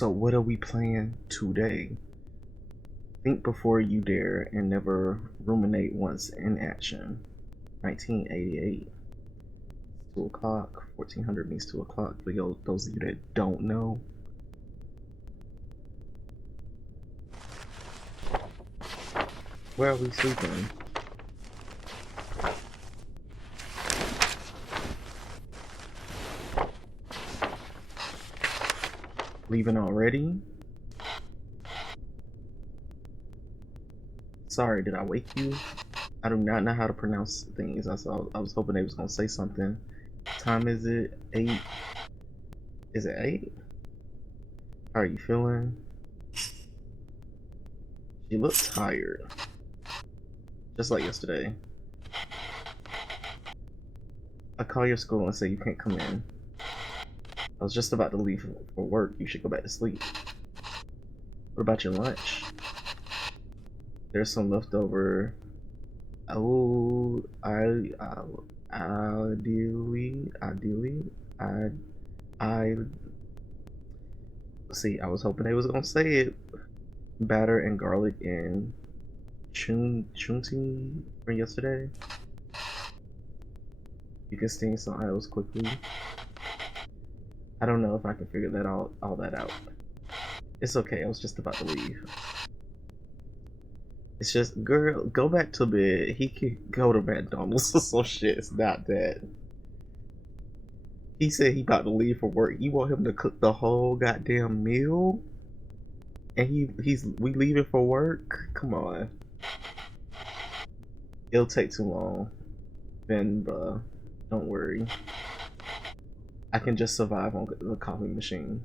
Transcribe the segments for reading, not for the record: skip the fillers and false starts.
So what are we playing today? Think before you dare and never ruminate once in action. 1988. 2 o'clock. 1400 means 2 o'clock. For those of you that don't know. Where are we sleeping? Leaving already? Sorry, did I wake you? I do not know how to pronounce things. I was hoping they was gonna say something. What time is it? 8? Is it 8? How are you feeling? You look tired. Just like yesterday. I call your school and say you can't come in. I was just about to leave for work. You should go back to sleep. What about your lunch? There's some leftover. Oh, ideally, see, I was hoping they was gonna say it. Batter and garlic and chunti from yesterday. You can sting some items quickly. I don't know if I can figure that all that out. It's okay, I was just about to leave. It's just, girl, go back to bed. He could go to McDonald's or some shit. It's not that. He said he about to leave for work. You want him to cook the whole goddamn meal? And we leaving for work? Come on. It'll take too long. Venba, don't worry. I can just survive on the coffee machine.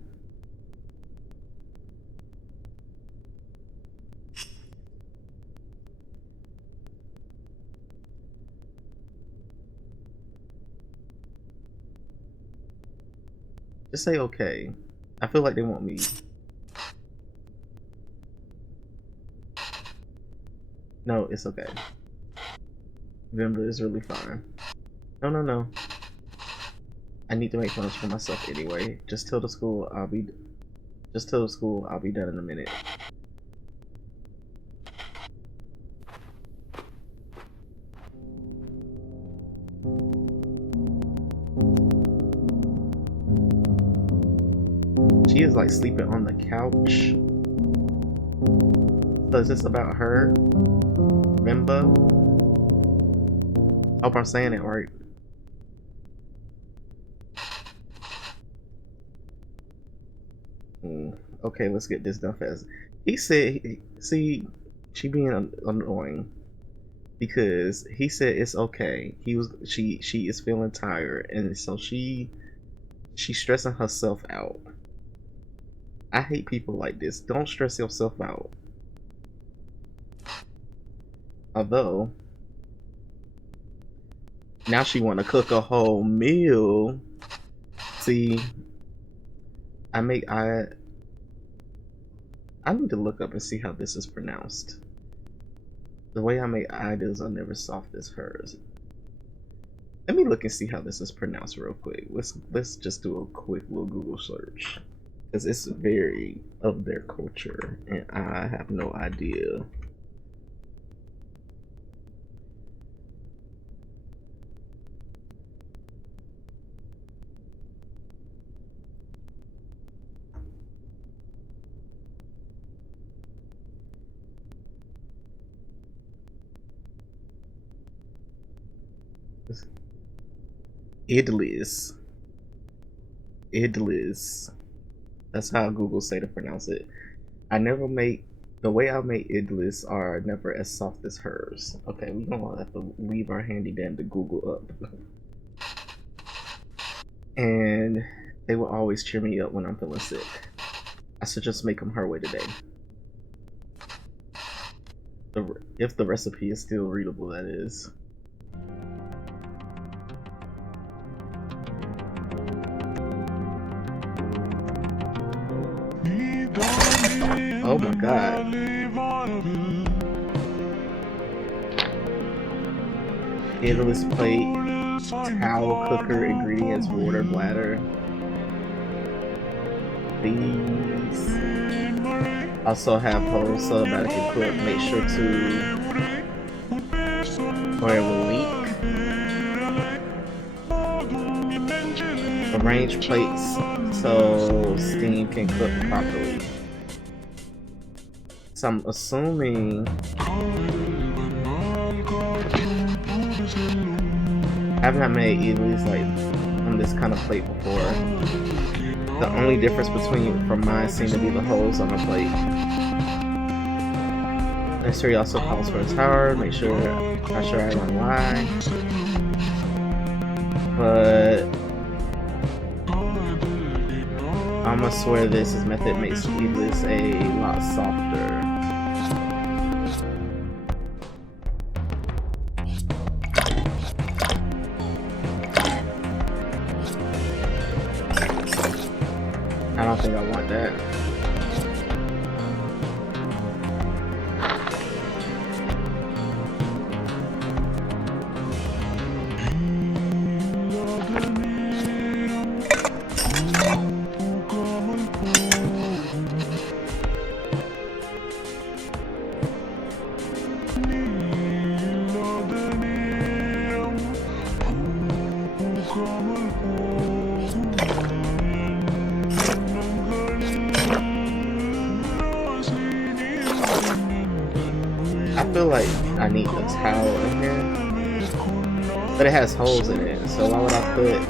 Just say okay. I feel like they want me. No, it's okay. Venba is really fine. No. I need to make lunch for myself anyway. Just tell the school I'll be done in a minute. She is like sleeping on the couch. So is this about her? Venba? Hope I'm saying it right. Okay, let's get this done fast. He said, see, she being annoying because he said it's okay. She is feeling tired, and so she's stressing herself out. I hate people like this. Don't stress yourself out. Although now she want to cook a whole meal. See, I need to look up and see how this is pronounced. The way I make idols are never soft as hers. Let me look and see how this is pronounced real quick. Let's just do a quick little Google search. Because it's very of their culture and I have no idea. Idlis. That's how Google say to pronounce it. The way I make idlis are never as soft as hers. Okay, we gonna have to leave our handy dandy Google up. And they will always cheer me up when I'm feeling sick. I should just make them her way today. If the recipe is still readable, that is. Oh my god. Endless plate, towel, cooker, ingredients, water, bladder. these also have holes so that it can cook. Make sure to, or it will leak. Arrange plates so steam can cook properly. So I'm assuming I've not made idlis like on this kind of plate before. The only difference from mine seem to be the holes on the plate. This tree also calls for a tower. Make sure I don't lie. But I'ma swear this method makes idlis a lot softer. I don't think I want that. I feel like I need a towel in here, but it has holes in it, so why would I put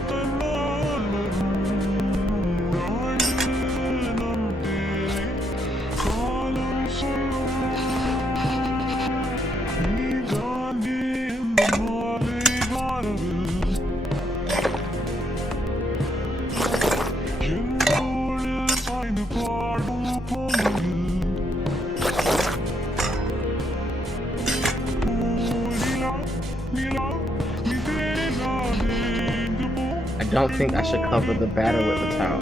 I don't think I should cover the batter with a towel.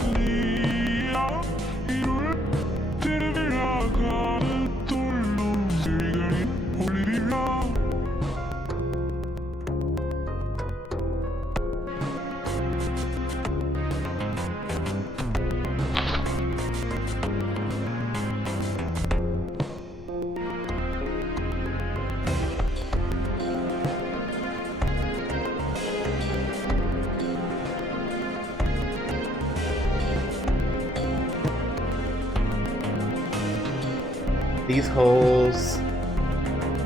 These holes,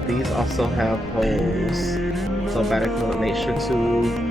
these also have holes, so batter can make sure to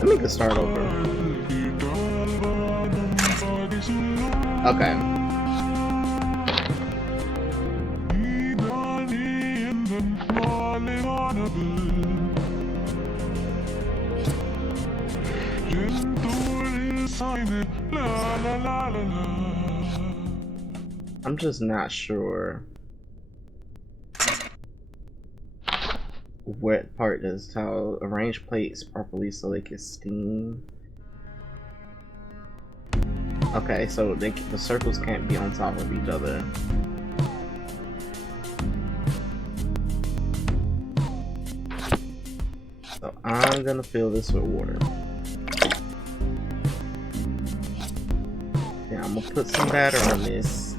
let me just start over. Okay. I'm just not sure what part does how arrange plates properly so they can steam. Okay, so the circles can't be on top of each other. So I'm gonna fill this with water. Yeah, I'm gonna put some batter on this.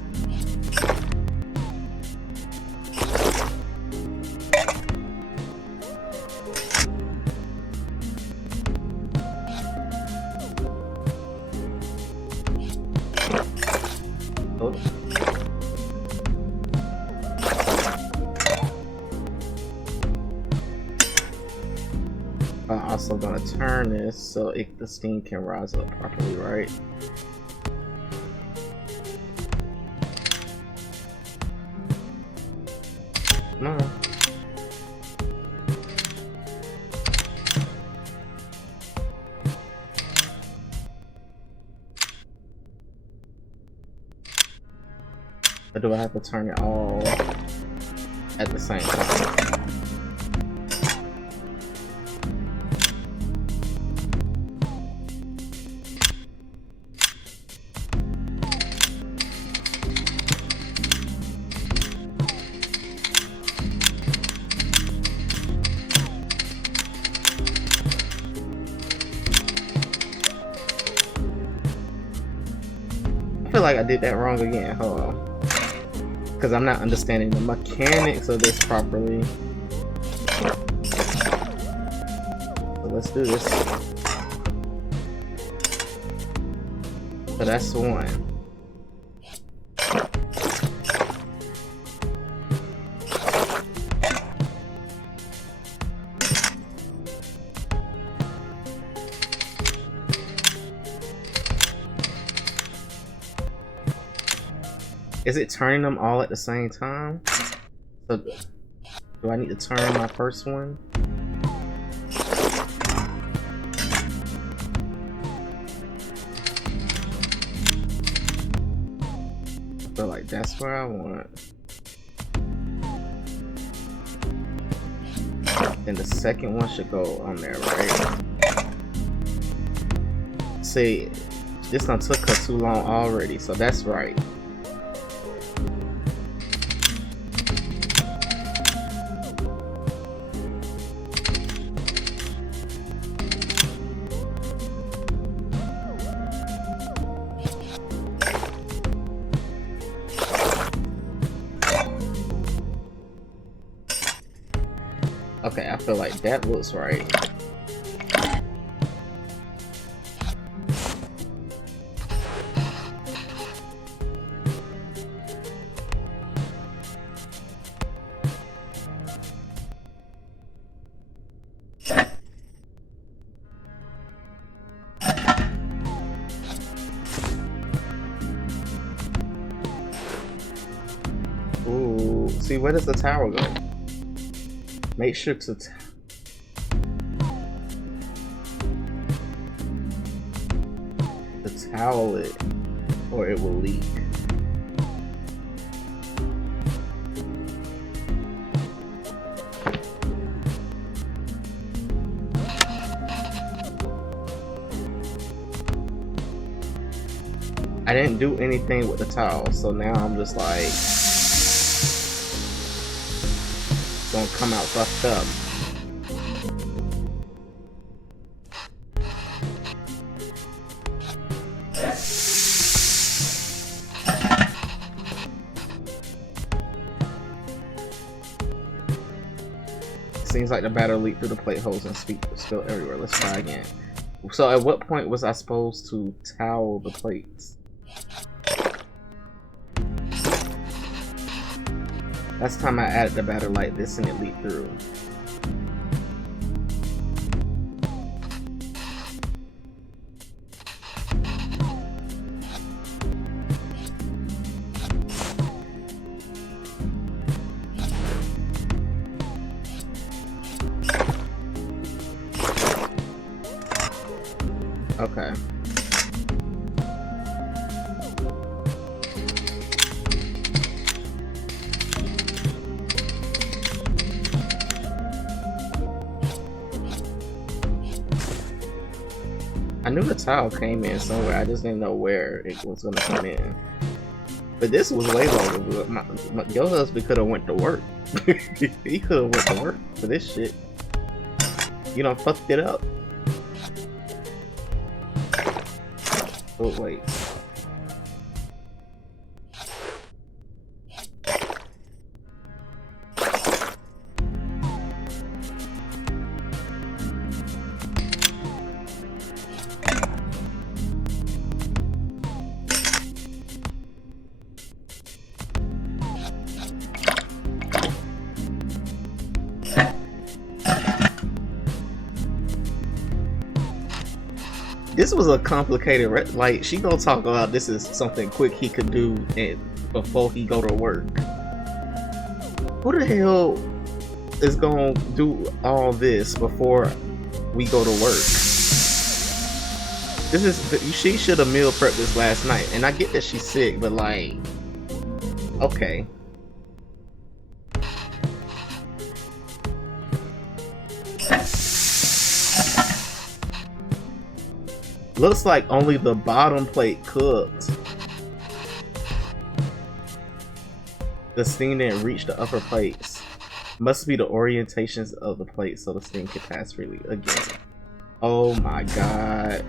I'm also gonna turn this so the steam can rise up properly, right? Or do I have to turn it all at the same time? I feel like I did that wrong again. Hold on. Because I'm not understanding the mechanics of this properly. So let's do this. So that's one. Is it turning them all at the same time? So, do I need to turn my first one? I feel like that's where I want. And the second one should go on there, right? See, this done took her too long already, so that's right. Okay, I feel like that looks right. Ooh, see, where does the tower go? Make sure to towel it or it will leak. I didn't do anything with the towel, so now I'm just like gonna come out fucked up. Seems like the batter leaked through the plate holes and spilled everywhere. Let's try again. So at what point was I supposed to towel the plates? Last time I added the batter like this and it leaked through. Okay. I knew the tile came in somewhere, I just didn't know where it was gonna come in. But this was way longer. Your husband could have went to work. He could have went to work for this shit. You done fucked it up. Oh wait. This was a complicated, like, she gonna talk about this is something quick he could do before he go to work. Who the hell is gonna do all this before we go to work? She should have meal prepped this last night, and I get that she's sick, but like, Okay. Looks like only the bottom plate cooked. The steam didn't reach the upper plates. Must be the orientations of the plate so the steam can pass freely. Again. Oh my god.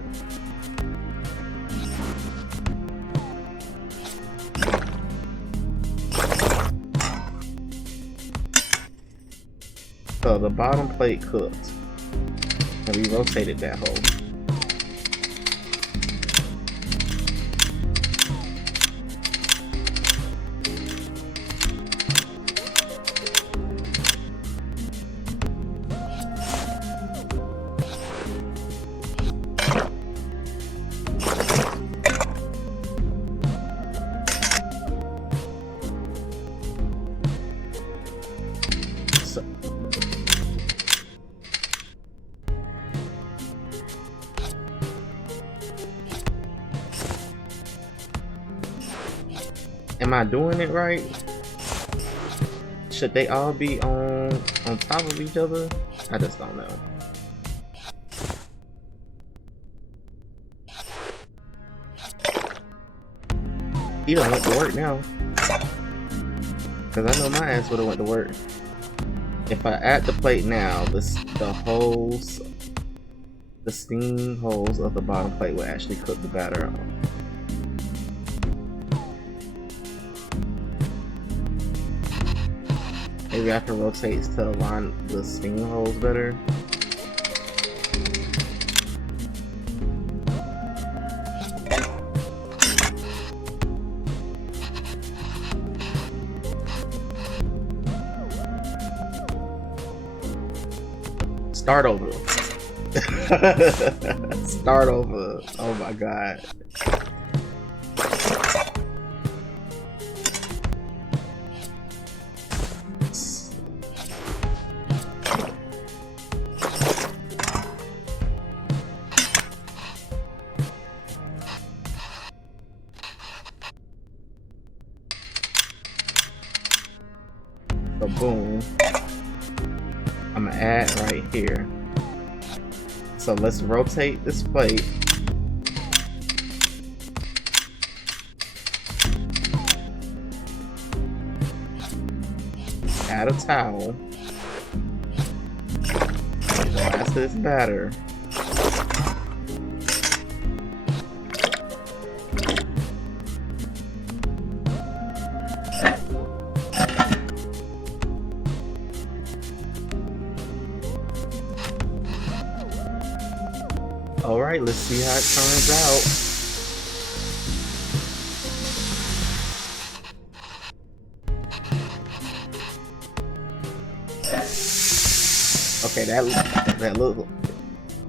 So the bottom plate cooked. And we rotated that hole. Am I doing it right? Should they all be on top of each other? I just don't know. He don't went to work now. Cause I know my ass would have went to work. If I add the plate now, the steam holes of the bottom plate will actually cook the batter on. Maybe I can rotate to align the steam holes better. Start over. Start over. Oh my god. So boom. I'm gonna add right here. So let's rotate this plate. Add a towel. Blast this batter. Alright, let's see how it turns out. Okay, that look,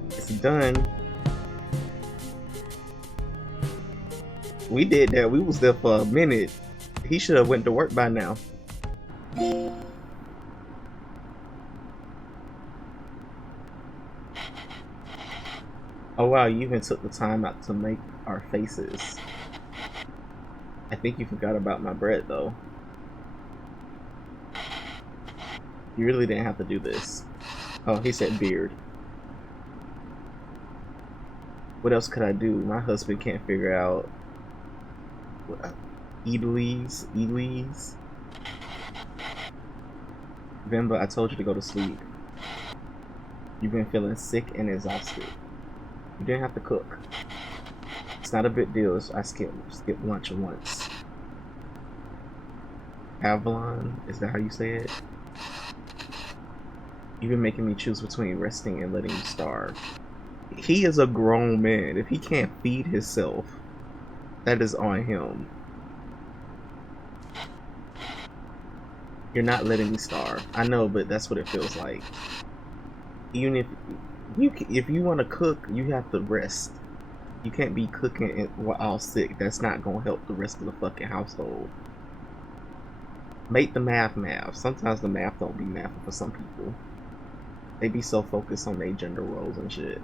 it's done. We did that. We was there for a minute. He should have went to work by now. Oh wow, you even took the time out to make our faces. I think you forgot about my bread though. You really didn't have to do this. Oh, he said beard. What else could I do? My husband can't figure out Edelies. Venba, I told you to go to sleep. You've been feeling sick and exhausted. You didn't have to cook. It's not a big deal. I skipped lunch once. Avalon, is that how you say it? You've been making me choose between resting and letting you starve. He is a grown man. If he can't feed himself, that is on him. You're not letting me starve. I know, but that's what it feels like. Even if you want to cook, you have to rest. You can't be cooking while sick. That's not gonna help the rest of the fucking household. Make the math. Sometimes the math don't be math for some people. They be so focused on their gender roles and shit.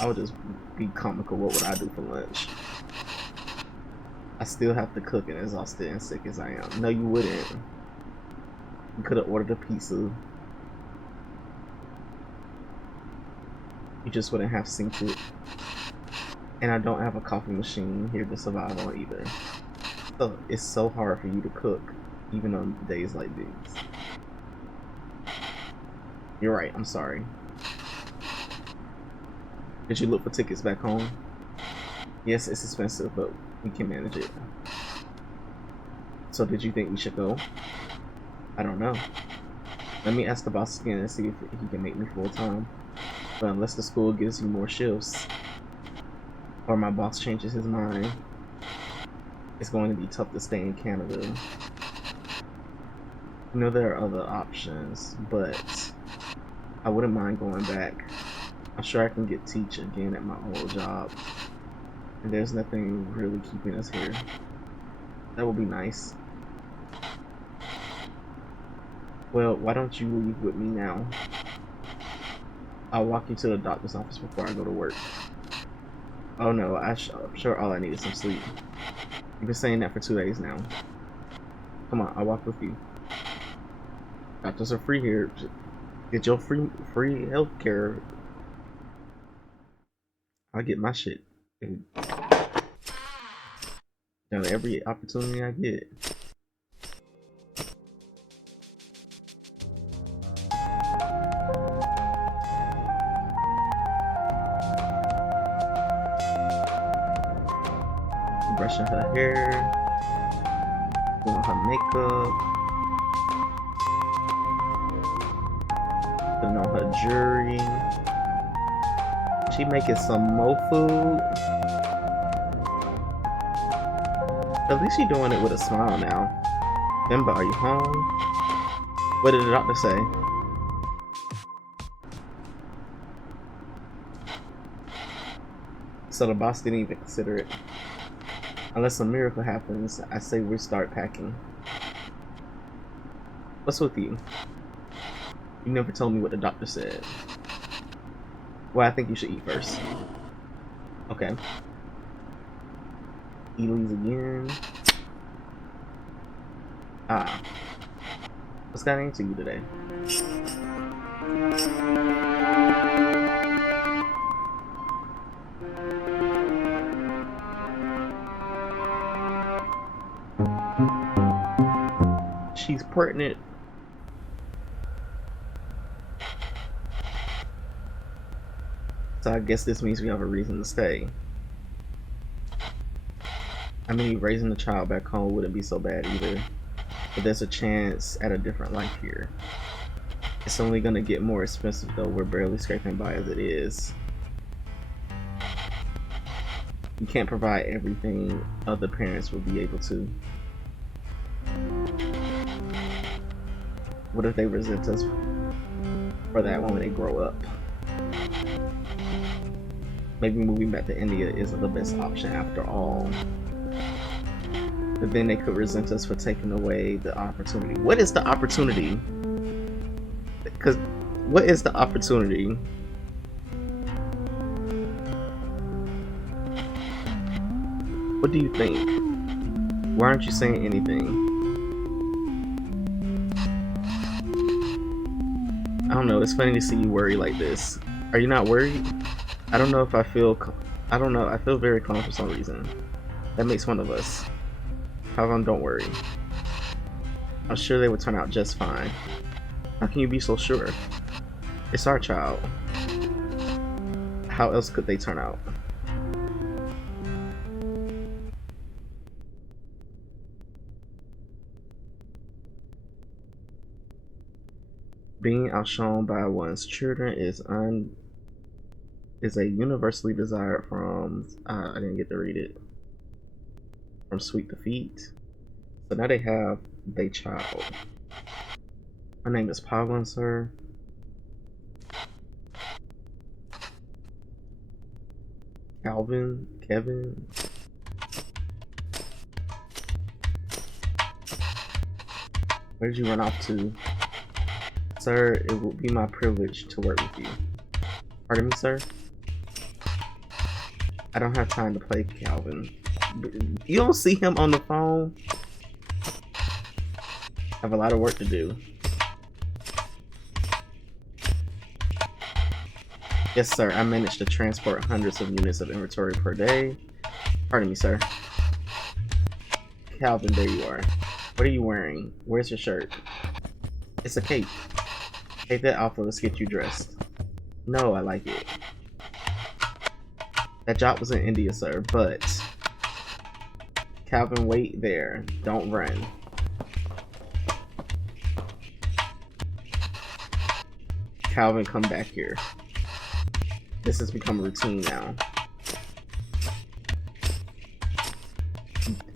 I would just be comical. What would I do for lunch? I still have to cook and exhausted and sick as I am. No, you wouldn't. You could have ordered a pizza. You just wouldn't have synced it. And I don't have a coffee machine here to survive on either. So it's so hard for you to cook, even on days like these. You're right, I'm sorry. Did you look for tickets back home? Yes, it's expensive, but we can manage it. So did you think we should go? I don't know. Let me ask the boss again and see if he can make me full-time. But unless the school gives you more shifts, or my boss changes his mind, it's going to be tough to stay in Canada. You know, there are other options, but I wouldn't mind going back. I'm sure I can get teach again at my old job. And there's nothing really keeping us here. That would be nice. Well, why don't you leave with me now? I'll walk you to the doctor's office before I go to work. Oh no, I'm sure all I need is some sleep. You've been saying that for 2 days now. Come on, I'll walk with you. Doctors are free here. Get your free healthcare. I'll get my shit. Down every opportunity I get. Brushing her hair, doing her makeup, putting on her jewelry. She making some more food. At least she's doing it with a smile now. Venba, are you home? What did the doctor say? So the boss didn't even consider it. Unless a miracle happens, I say we start packing. What's with you? You never told me what the doctor said. Well, I think you should eat first. Okay. Elise again. Ah. What's got into you today? She's pregnant. So I guess this means we have a reason to stay. I mean, raising a child back home wouldn't be so bad either. But there's a chance at a different life here. It's only gonna get more expensive though. We're barely scraping by as it is. You can't provide everything other parents will be able to. What if they resent us for that when they grow up? Maybe moving back to India isn't the best option after all. But then they could resent us for taking away the opportunity. What is the opportunity? Because what is the opportunity? What do you think? Why aren't you saying anything? I don't know, it's funny to see you worry like this. Are you not worried? I don't know if I feel very calm for some reason. That makes one of us. However, don't worry. I'm sure they would turn out just fine. How can you be so sure? It's our child. How else could they turn out? Being outshone by one's children is a universally desired from I didn't get to read it. From sweet defeat. So now they have their child. My name is Pavlin, sir. Kevin. Where did you run off to? Sir, it will be my privilege to work with you. Pardon me, sir? I don't have time to play Calvin. You don't see him on the phone? I have a lot of work to do. Yes, sir. I managed to transport hundreds of units of inventory per day. Pardon me, sir. Calvin, there you are. What are you wearing? Where's your shirt? It's a cape. Take that off and let's get you dressed. No, I like it. That job was in India, sir, but... Calvin, wait there. Don't run. Calvin, come back here. This has become a routine now.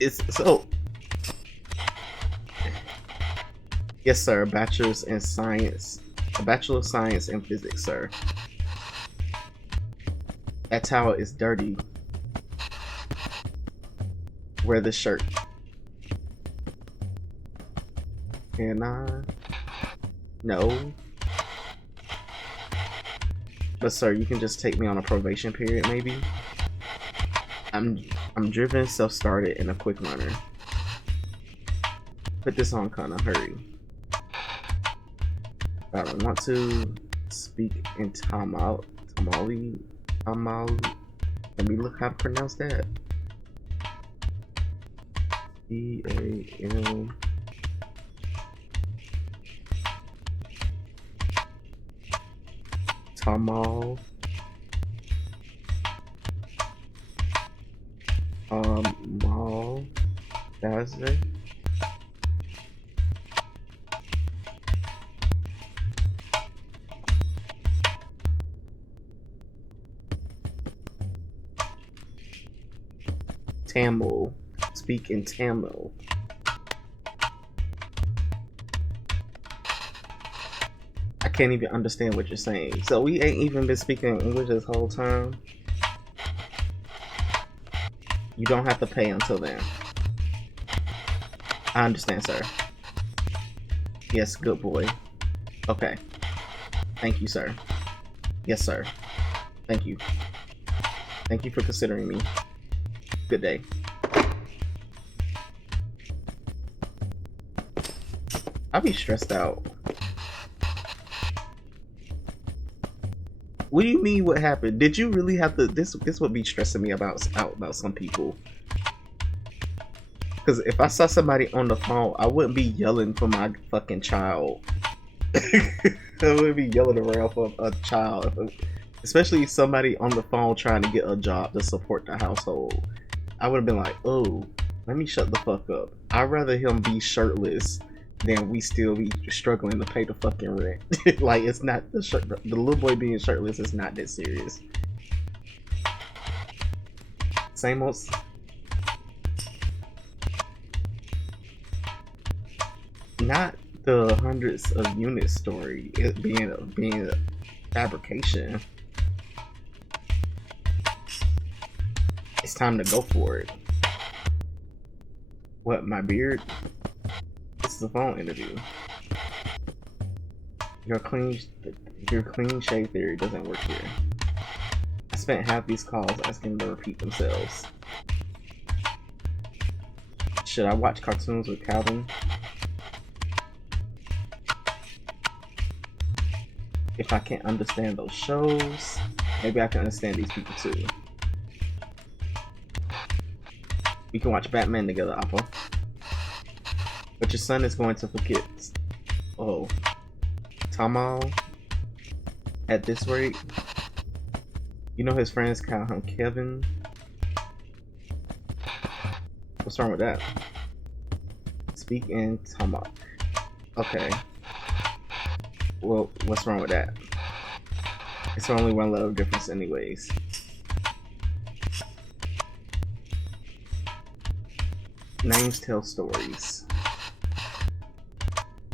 It's so... Yes, sir. A bachelor's in science. A bachelor of science in physics, sir. That towel is dirty. Wear this shirt. Can I? No. But sir, you can just take me on a probation period, maybe? I'm driven, self-started, and a quick runner. Put this on, kinda hurry. I don't want to speak in Tamali. Let me look how to pronounce that. T-A-M. Tamal. Mal. That's it. Tamil. Speak in Tamil. I can't even understand what you're saying. So we ain't even been speaking English this whole time. You don't have to pay until then. I understand, sir. Yes, good boy. Okay. Thank you, sir. Yes, sir. Thank you. Thank you for considering me. Good day. I'll be stressed out. What do you mean what happened? Did you really have to this would be stressing me about some people. Cause if I saw somebody on the phone, I wouldn't be yelling for my fucking child. I wouldn't be yelling around for a child. Especially somebody on the phone trying to get a job to support the household. I would have been like, oh, let me shut the fuck up. I'd rather him be shirtless than we still be struggling to pay the fucking rent. Like, it's not the little boy being shirtless is not that serious. Same old. Not the hundreds of units story. It being a fabrication. It's time to go for it. What, my beard? This is a phone interview. Your clean shave theory doesn't work here. I spent half these calls asking them to repeat themselves. Should I watch cartoons with Calvin? If I can't understand those shows, maybe I can understand these people too. We can watch Batman together, Apple. But your son is going to forget. Oh. Tamal. At this rate. You know his friends call him Kevin. What's wrong with that? Speak in Tamal. Okay. Well, what's wrong with that? It's only one letter difference anyways. Names tell stories.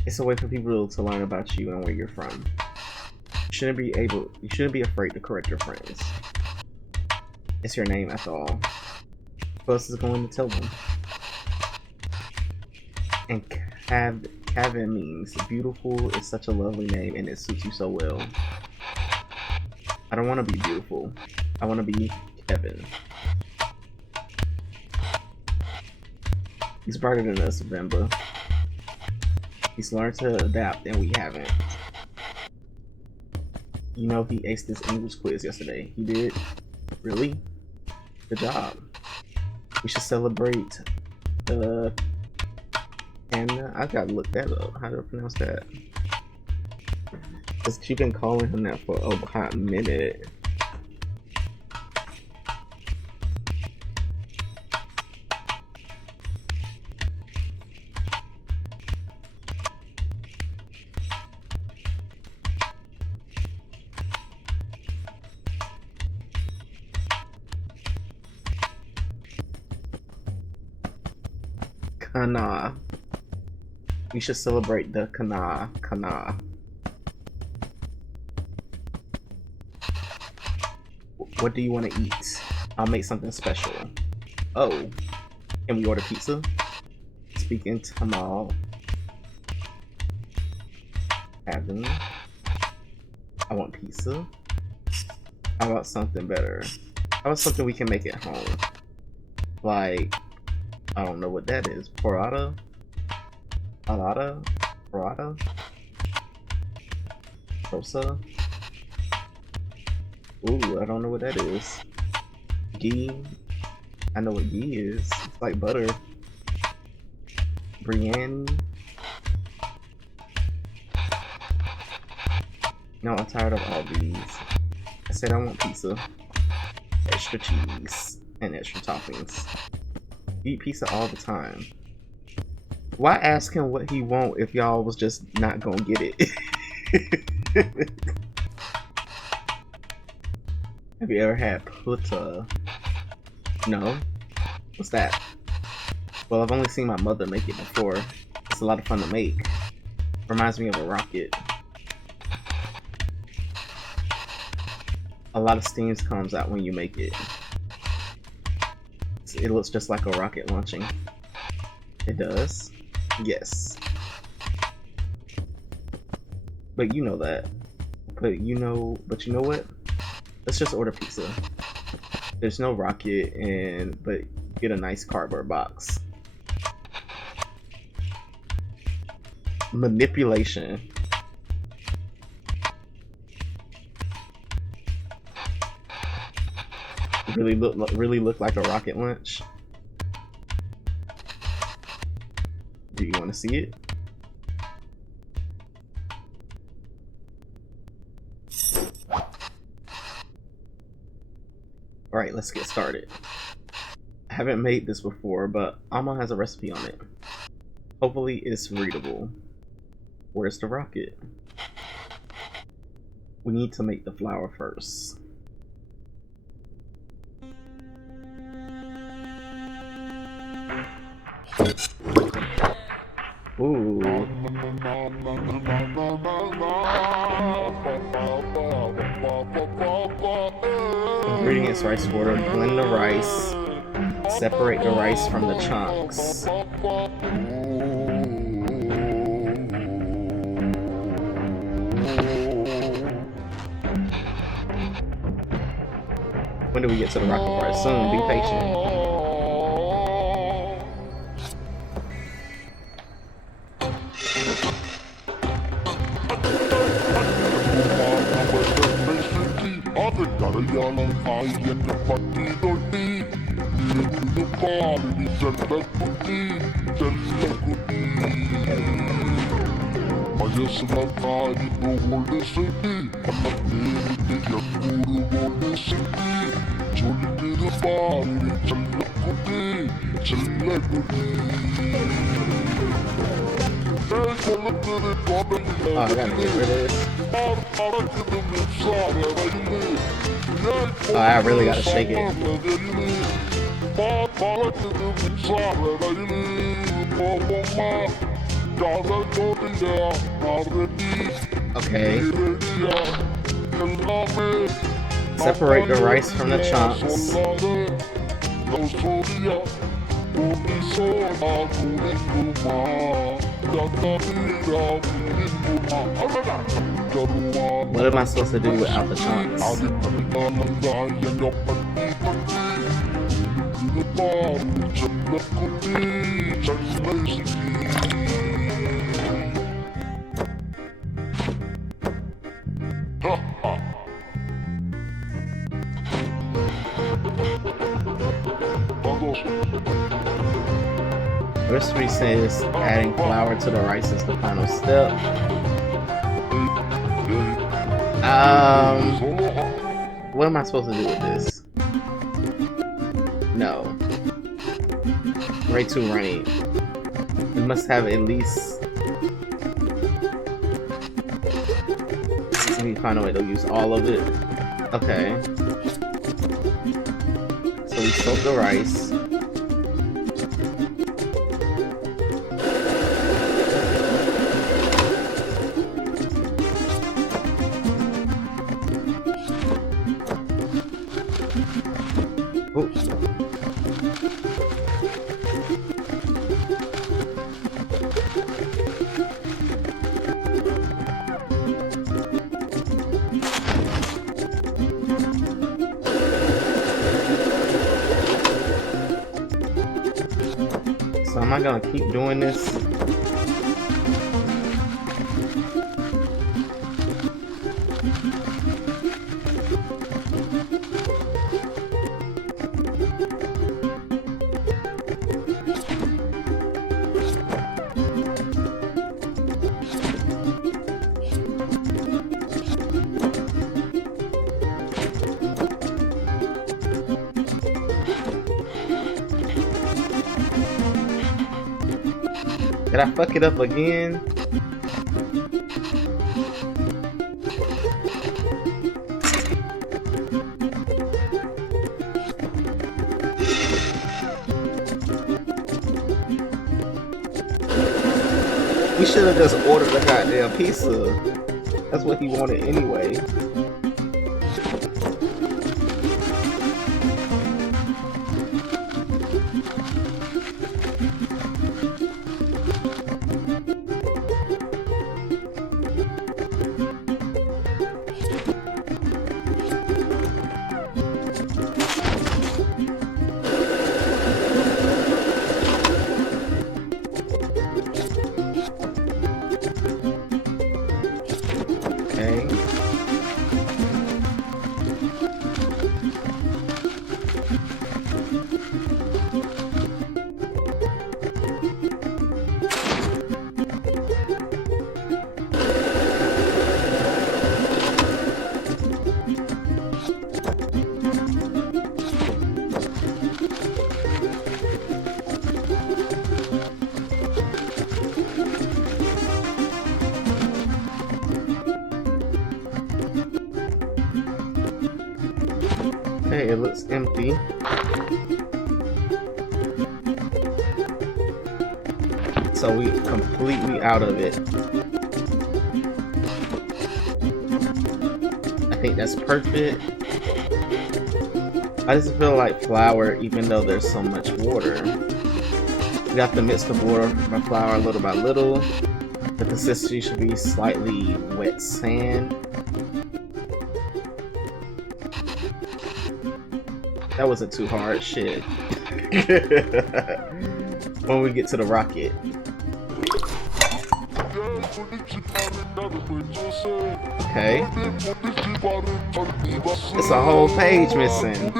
It's a way for people to learn about you and where you're from. You shouldn't be afraid to correct your friends. It's your name after all. Who else is going to tell them? And Kevin means beautiful is such a lovely name and it suits you so well. I don't want to be beautiful. I want to be Kevin. He's brighter than us, Venba. He's learned to adapt, and we haven't. You know, he aced this English quiz yesterday. He did? Really? Good job. We should celebrate, and I gotta look that up. How do I pronounce that? Because you've been calling him that for a hot minute. Kana. We should celebrate the Kana. What do you want to eat? I'll make something special. Oh, can we order pizza? Speaking Tamal. Having. I want pizza. How about something better? How about something we can make at home? Like, I don't know what that is. Porata? Alada? Porata? Rosa? Ooh, I don't know what that is. Ghee? I know what ghee is. It's like butter. Biryani? No, I'm tired of all these. I said I want pizza. Extra cheese. And extra toppings. Eat pizza all the time. Why ask him what he want if y'all was just not gonna get it? Have you ever had puta? No? What's that? Well, I've only seen my mother make it before. It's a lot of fun to make. Reminds me of a rocket. A lot of steam comes out when you make it. It looks just like a rocket launching. It does? Yes. But you know that. But you know what? Let's just order pizza. There's no rocket, but get a nice cardboard box. Manipulation. Really look like a rocket launch. Do you want to see it? Alright, let's get started. I haven't made this before, but Alma has a recipe on it. Hopefully it's readable. Where's the rocket? We need to make the flour first. Ooh. Ingredients: rice water. Blend the rice. Separate the rice from the chunks. When do we get to the rocket part? Soon. Be patient. Oh, I gotta get rid of this. Oh, I really gotta shake it. Okay. Separate the rice from the chunks. What am I supposed to do without the chunks? Recipe says adding flour to the rice is the final step. What am I supposed to do with this? No. Way too runny. We must have at least... Let me find a way to use all of it. Okay. So we soak the rice. Oops. So am I gonna keep doing this? Did I fuck it up again? We should have just ordered a goddamn pizza. That's what he wanted anyway. Okay, it looks empty. So we completely out of it. I think that's perfect. I just feel like flour, even though there's so much water. We have to mix the water and flour little by little. The consistency should be slightly wet sand. That wasn't too hard, shit. When we get to the rocket. Okay. It's a whole page missing.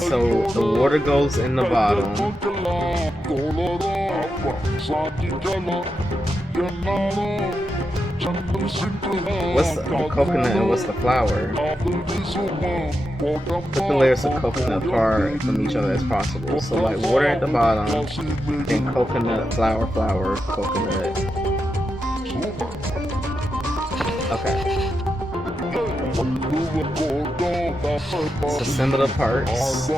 So the water goes in the bottom. What's the coconut and what's the flour? Put the layers of coconut far from each other as possible. So like water at the bottom, then coconut, flour, coconut. Okay. So assemble the parts.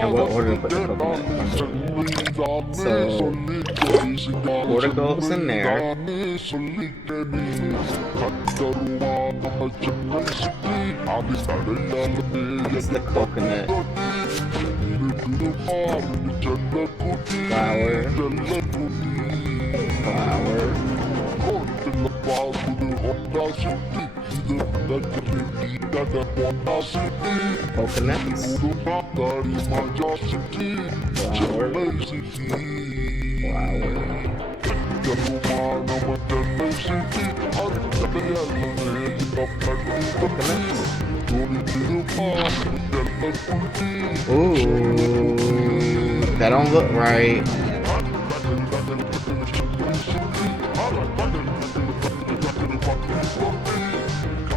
And what order to put the coconut in? So water goes in there. It's the coconut. Flour. Coconuts. Ooh, that don't look right.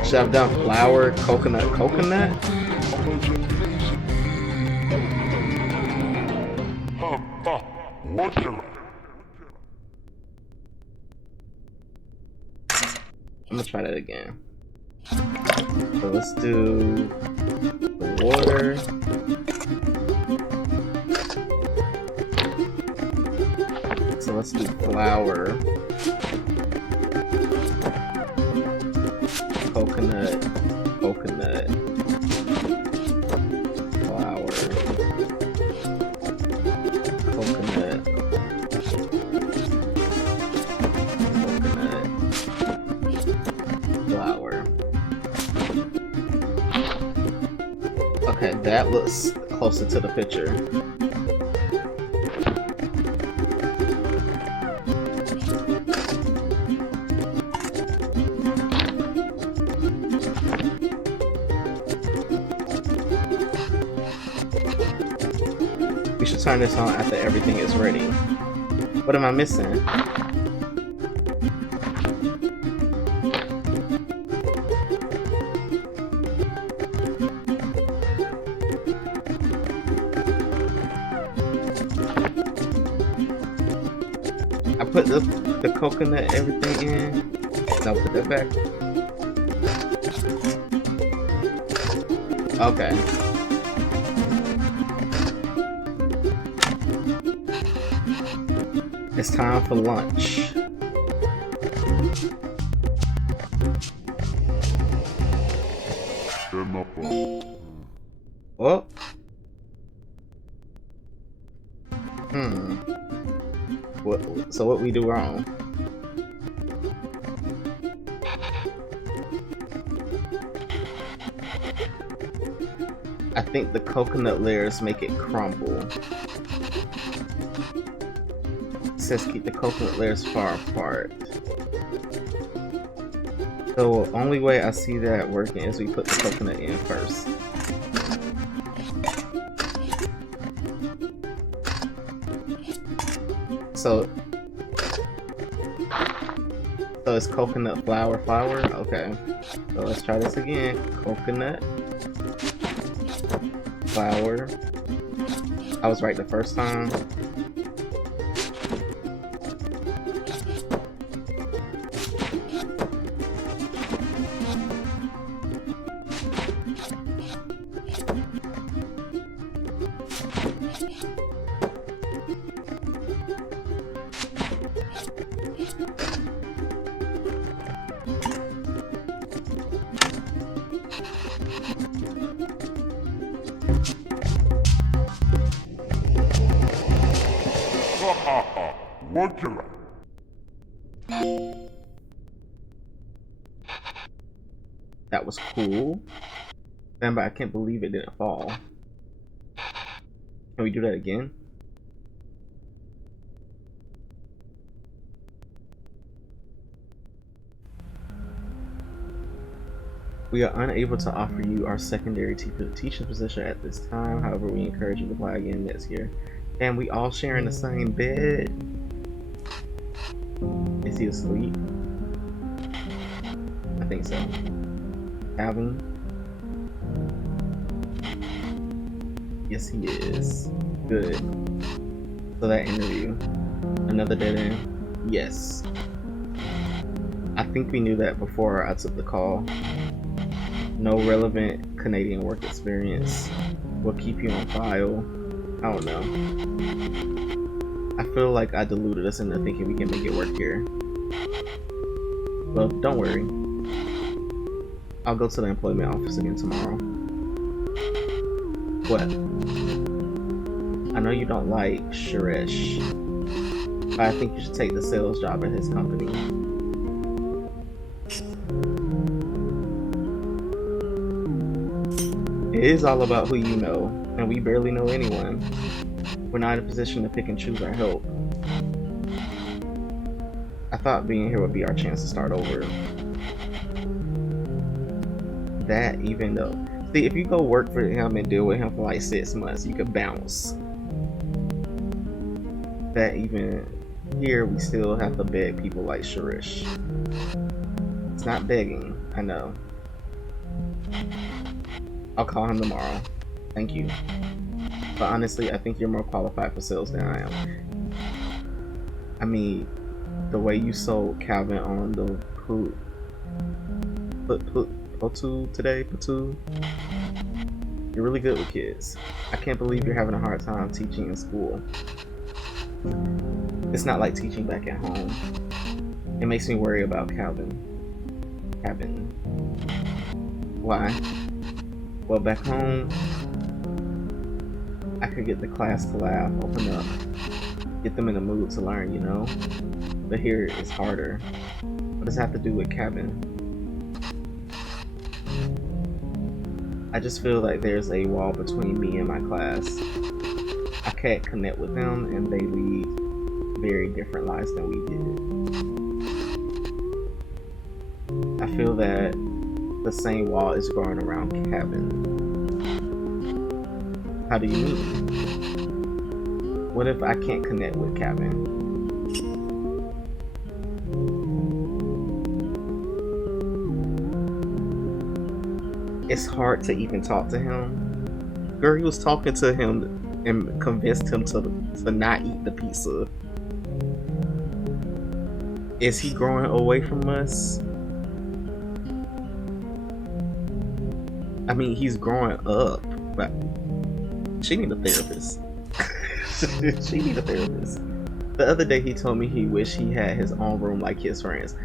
Should have done flour, coconut. I'm gonna try that again. So let's do the water. So let's do flour, coconut, flour, coconut, flour. Okay, that looks closer to the picture. We should turn this on after everything is ready. What am I missing? I put the coconut everything in. Now put that back. Okay. It's time for lunch. Oh. So what we do wrong? I think the coconut layers make it crumble. It says keep the coconut layers far apart. So the only way I see that working is we put the coconut in first. So it's coconut flour. Okay. So let's try this again. Coconut flour. I was right the first time. That was cool. Venba, I can't believe it didn't fall. Can we do that again? We are unable to offer you our secondary teaching position at this time. However, we encourage you to apply again next year. And we all sharing the same bed. Is he asleep? I think so. Alvin? Yes, he is. Good. So that interview. Another dead end? Yes. I think we knew that before I took the call. No relevant Canadian work experience. We'll keep you on file. I don't know. I feel like I deluded us into thinking we can make it work here. Well, don't worry. I'll go to the employment office again tomorrow. What? I know you don't like Suresh, but I think you should take the sales job at his company. It is all about who you know, and we barely know anyone. We're not in a position to pick and choose our help. I thought being here would be our chance to start over. That even though, see, if you go work for him and deal with him for like 6 months, you could bounce. That even here, we still have to beg people like Sharish. It's not begging, I know. I'll call him tomorrow. Thank you. But honestly, I think you're more qualified for sales than I am. I mean, the way you sold Calvin on the Patu today, you're really good with kids. I can't believe you're having a hard time teaching in school. It's not like teaching back at home. It makes me worry about Calvin. Why? Well, back home, I could get the class to laugh, open up, get them in the mood to learn, you know? But here it's harder. What does that have to do with Calvin? I just feel like there's a wall between me and my class. I can't connect with them, and they lead very different lives than we did. I feel that the same wall is growing around Calvin. How do you mean? What if I can't connect with Calvin? It's hard to even talk to him. Girl, he was talking to him and convinced him to not eat the pizza. Is he growing away from us? I mean, he's growing up, but she need a therapist. She need a therapist. The other day he told me he wished he had his own room like his friends.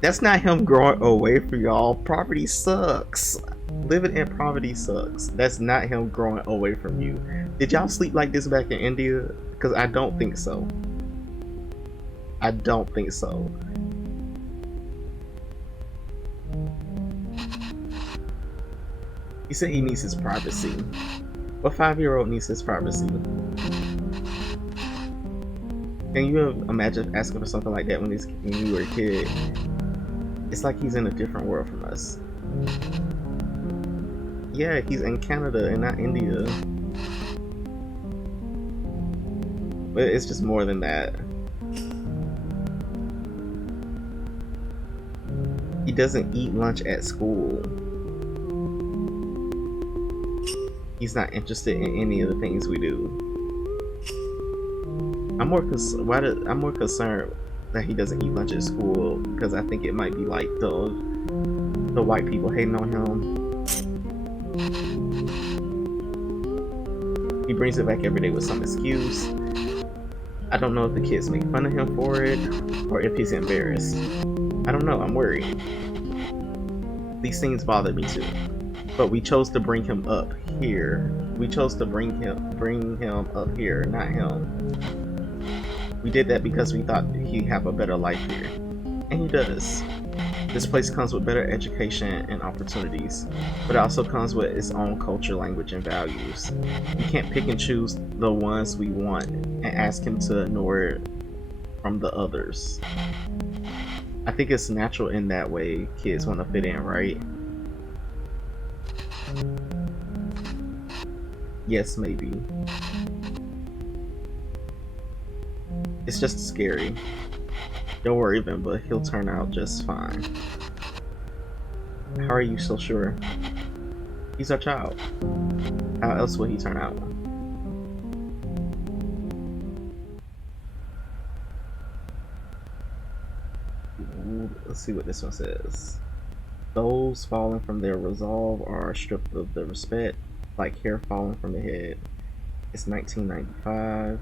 That's not him growing away from y'all. Poverty sucks. Living in poverty sucks. That's not him growing away from you. Did y'all sleep like this back in India? Because I don't think so. I don't think so. He said he needs his privacy. What 5-year-old needs his privacy? Can you imagine asking for something like that when you were a kid? It's like he's in a different world from us. Yeah, he's in Canada and not India. But it's just more than that. He doesn't eat lunch at school. He's not interested in any of the things we do. I'm more concerned that he doesn't eat lunch at school because I think it might be like the white people hating on him. He brings it back every day with some excuse. I don't know if the kids make fun of him for it or if he's embarrassed. I don't know, I'm worried. These things bother me too. But we chose to bring him up here. We chose to bring him up here, not him. We did that because we thought he'd have a better life here. And he does. This place comes with better education and opportunities, but it also comes with its own culture, language, and values. We can't pick and choose the ones we want and ask him to ignore it from the others. I think it's natural in that way. Kids want to fit in, right? Yes, maybe. It's just scary. Don't worry, Venba, he'll turn out just fine. How are you so sure? He's our child. How else will he turn out? Let's see what this one says. Those falling from their resolve are stripped of the respect, like hair falling from the head. It's 1995.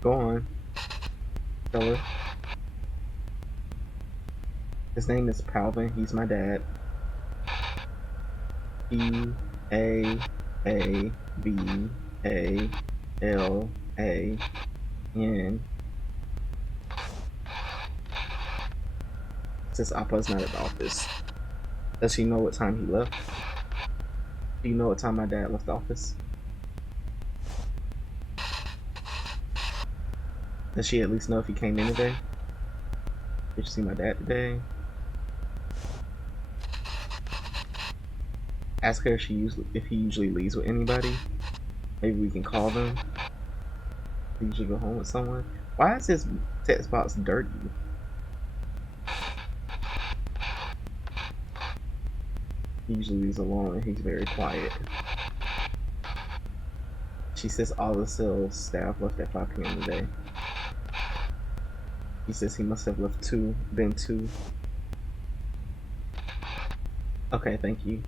Go on, fella. His name is Palvin. He's my dad. P-A-A-V-A-L-A-N. since Appa is not at the office. Does she know what time he left? Do you know what time my dad left the office? Does she at least know if he came in today? Did you see my dad today? Ask her if he usually leaves with anybody. Maybe we can call them. He usually go home with someone. Why is his text box dirty? He usually leaves alone and he's very quiet. She says all the sales staff left at 5 p.m. today. He says he must have left been two. Okay, thank you.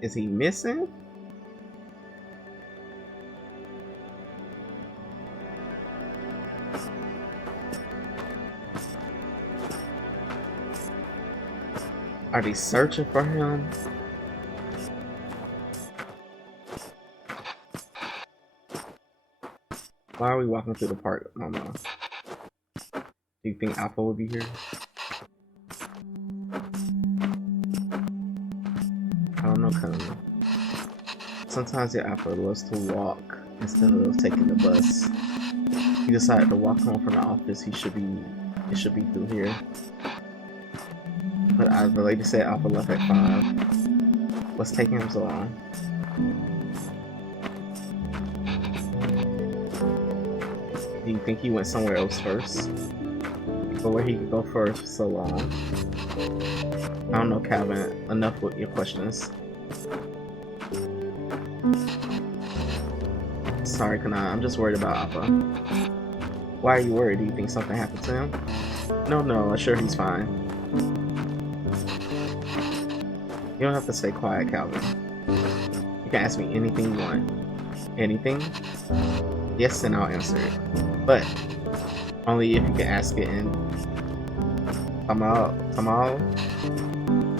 Is he missing? Are they searching for him? Why are we walking through the park, Mama? Do you think Alpha will be here? I don't know, Colonel. Sometimes your Alpha loves to walk instead of taking the bus. He decided to walk home from the office. It should be through here. But the lady said Alpha left at 5. What's taking him so long? Do you think he went somewhere else first? But where he could go first so long? I don't know, Calvin. Enough with your questions. Sorry, Kana. I'm just worried about Alpha. Why are you worried? Do you think something happened to him? No, I'm sure he's fine. You don't have to stay quiet, Calvin. You can ask me anything you want. Anything? Yes, then I'll answer it. But only if you can ask it in Tamal.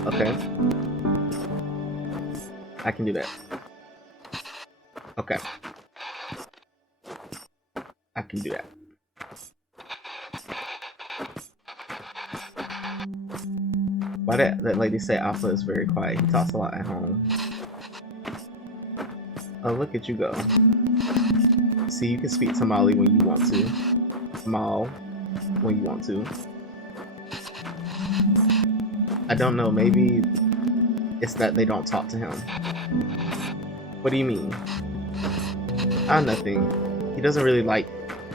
Okay. I can do that. Okay. I can do that. Why that lady say Alpha is very quiet? He talks a lot at home. Oh, look at you go. See, you can speak to Molly when you want to. Mal, when you want to. I don't know, maybe it's that they don't talk to him. What do you mean? Nothing. He doesn't really like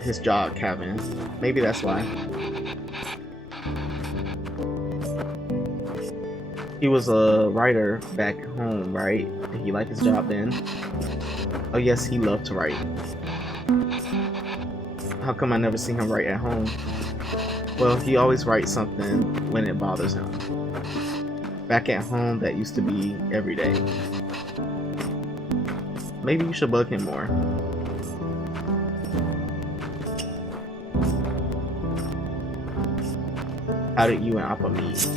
his job, Kevin. Maybe that's why. He was a writer back home, right? Did he like his job then? Oh yes, he loved to write. How come I never see him write at home? Well, he always writes something when it bothers him. Back at home, that used to be every day. Maybe you should bug him more. How did you and Appa meet?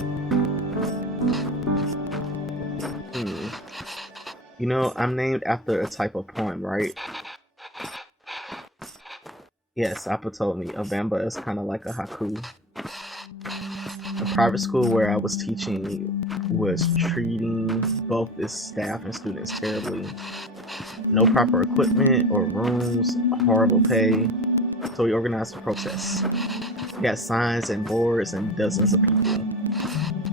You know, I'm named after a type of poem, right? Yes, Appa told me. A Venba is kind of like a haiku. The private school where I was teaching was treating both its staff and students terribly. No proper equipment or rooms, horrible pay. So we organized a protest. We had signs and boards and dozens of people.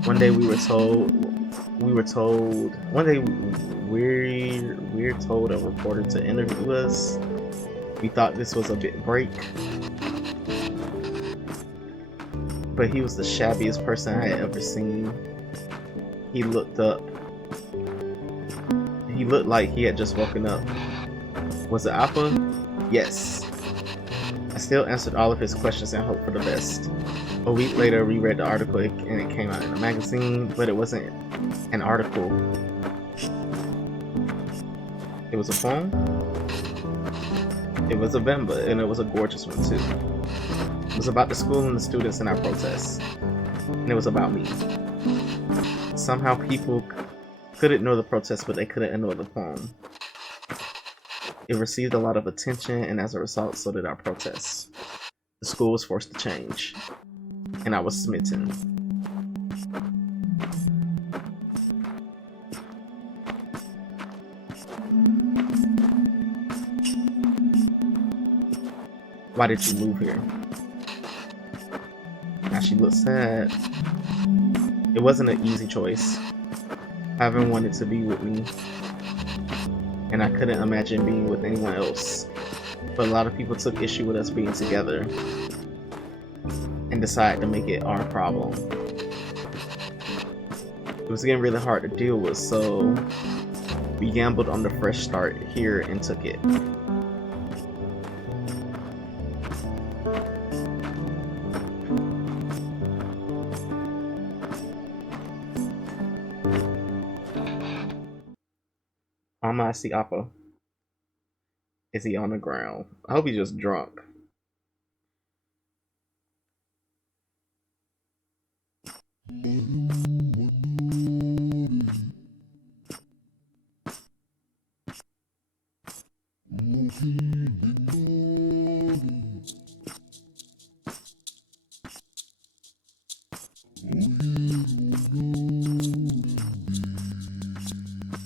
One day we're told a reporter to interview us. We thought this was a bit break, but he was the shabbiest person I had ever seen. He looked up. He looked like he had just woken up. Was it Appa? Yes. I still answered all of his questions and hoped for the best. A week later, we read the article and it came out in a magazine, but it wasn't an article. It was a poem. It was a Venba, and it was a gorgeous one too. It was about the school and the students in our protests, and it was about me. Somehow people could ignore the protest, but they couldn't ignore the poem. It received a lot of attention, and as a result, so did our protests. The school was forced to change. and I was smitten. Why did you move here? Now she looks sad. It wasn't an easy choice. Ivan wanted to be with me, and I couldn't imagine being with anyone else. But a lot of people took issue with us being together and decided to make it our problem. It was getting really hard to deal with, so we gambled on the fresh start here and took it. I see Appa. Is he on the ground? I hope he's just drunk.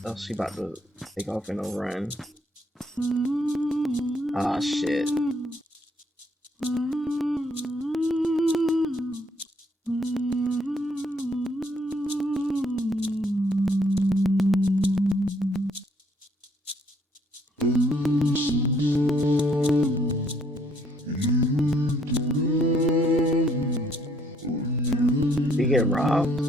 Oh, she about to take off in a run. Ah, shit. Did he get robbed?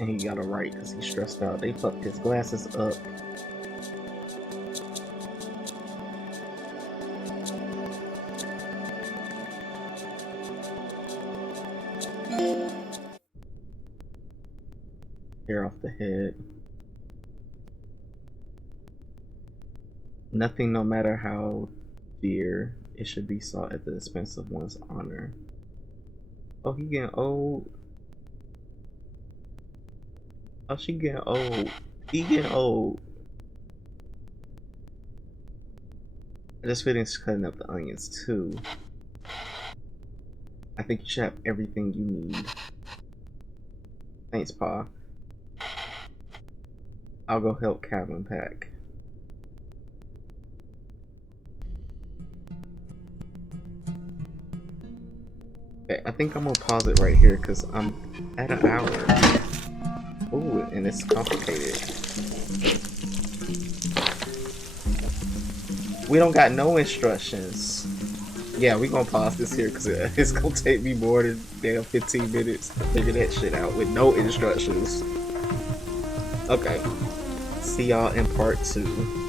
And he got a right because he's stressed out. They fucked his glasses up. Hair off the head. Nothing, no matter how dear, it should be sought at the expense of one's honor. Oh, he getting old. Oh, she getting old. He getting old. I just finished cutting up the onions too. I think you should have everything you need. Thanks, Pa. I'll go help Calvin pack. Okay, I think I'm gonna pause it right here because I'm at an hour. Ooh, and it's complicated. We don't got no instructions. Yeah, we gonna pause this here because it's gonna take me more than damn 15 minutes to figure that shit out with no instructions. Okay. See y'all in part 2.